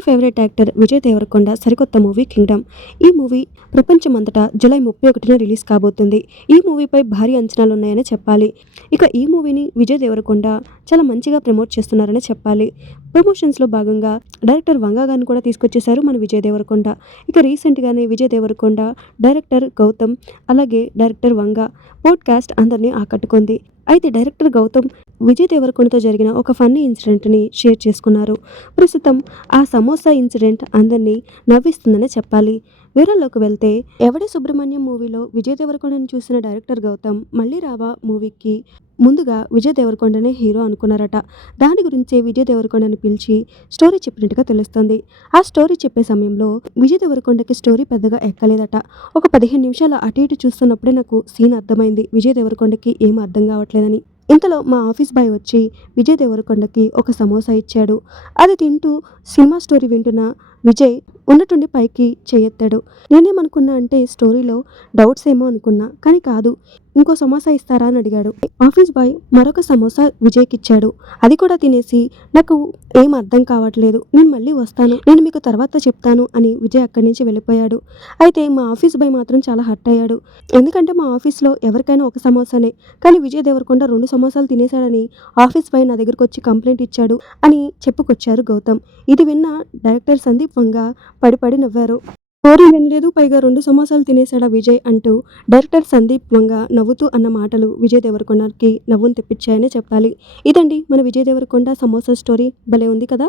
అందరి favourite actor Vijay Deverakonda సరికొత్త movie Kingdom ఈ మూవీ ప్రపంచమంతటా జూలై ముప్పై ఒకటిన రిలీజ్ కాబోతుంది. ఈ మూవీపై భారీ అంచనాలు ఉన్నాయని చెప్పాలి. ఇక ఈ మూవీని విజయ్ దేవరకొండ చాలా మంచిగా ప్రమోట్ చేస్తున్నారని చెప్పాలి. ప్రమోషన్స్లో భాగంగా డైరెక్టర్ వంగాగాన్ని కూడా తీసుకొచ్చేశారు మన విజయ్ దేవరకొండ. ఇక రీసెంట్గానే విజయ్ దేవరకొండ డైరెక్టర్ గౌతమ్ అలాగే డైరెక్టర్ వంగ పోడ్కాస్ట్ అందరినీ ఆకట్టుకుంది. అయితే డైరెక్టర్ గౌతమ్ విజయ్ దేవరకొండతో జరిగిన ఒక ఫన్నీ ఇన్సిడెంట్ని షేర్ చేసుకున్నారు. ప్రస్తుతం ఆ సమోసా ఇన్సిడెంట్ అందరినీ నవ్విస్తుందనే చెప్పాలి. వివరాల్లోకి వెళ్తే ఎవడే సుబ్రహ్మణ్యం మూవీలో విజయ్ దేవరకొండను చూసిన డైరెక్టర్ గౌతమ్ మళ్ళీ రావా మూవీకి ముందుగా విజయ్ దేవరకొండనే హీరో అనుకున్నారట. దాని గురించే విజయ్ దేవరకొండని పిలిచి స్టోరీ చెప్పినట్టుగా తెలుస్తుంది. ఆ స్టోరీ చెప్పే సమయంలో విజయ్ దేవరకొండకి స్టోరీ పెద్దగా ఎక్కలేదట. ఒక పదిహేను నిమిషాలు అటు ఇటు చూస్తున్నప్పుడే నాకు సీన్ అర్థమైంది. విజయ్ దేవరకొండకి ఏం అర్థం కావట్లేదని. ఇంతలో మా ఆఫీస్ బాయ్ వచ్చి విజయ్ దేవరకొండకి ఒక సమోసా ఇచ్చాడు. అది తింటూ సినిమా స్టోరీ వింటున్న విజయ్ ఉన్నట్టుండి పైకి చేయెత్తాడు. నేనేమనుకున్నా అంటే స్టోరీలో డౌట్స్ ఏమో అనుకున్నా కానీ కాదు. ఇంకో సమోసా ఇస్తారా అని అడిగాడు. ఆఫీస్ బాయ్ మరొక సమోసా విజయ్కి ఇచ్చాడు అది కూడా తినేసి నాకు ఏం అర్థం కావట్లేదు. నేను మళ్ళీ వస్తాను. నేను మీకు తర్వాత చెప్తాను అని విజయ్ అక్కడి నుంచి వెళ్ళిపోయాడు. అయితే మా ఆఫీస్ బాయ్ మాత్రం చాలా హర్ట్ అయ్యాడు. ఎందుకంటే మా ఆఫీస్లో ఎవరికైనా ఒక సమోసానే. కానీ విజయ్ దేవరకొండ రెండు సమోసాలు తినేశాడని ఆఫీస్ బాయ్ నా దగ్గరకు వచ్చి కంప్లైంట్ ఇచ్చాడు అని చెప్పుకొచ్చారు గౌతమ్. ఇది విన్న డైరెక్టర్ సందీప్ వంగ పడిపడి నవ్వారు. కోరి వినలేదు పైగా రెండు సమోసాలు తినేశాడా విజయ్ అంటూ డైరెక్టర్ సందీప్ వంగ నవ్వుతూ అన్న మాటలు విజయ్ దేవరకొండకి నవ్వును తెప్పించాయని చెప్పాలి. ఇదండి మన విజయ్ దేవరకొండ సమోసా స్టోరీ. భలే ఉంది కదా?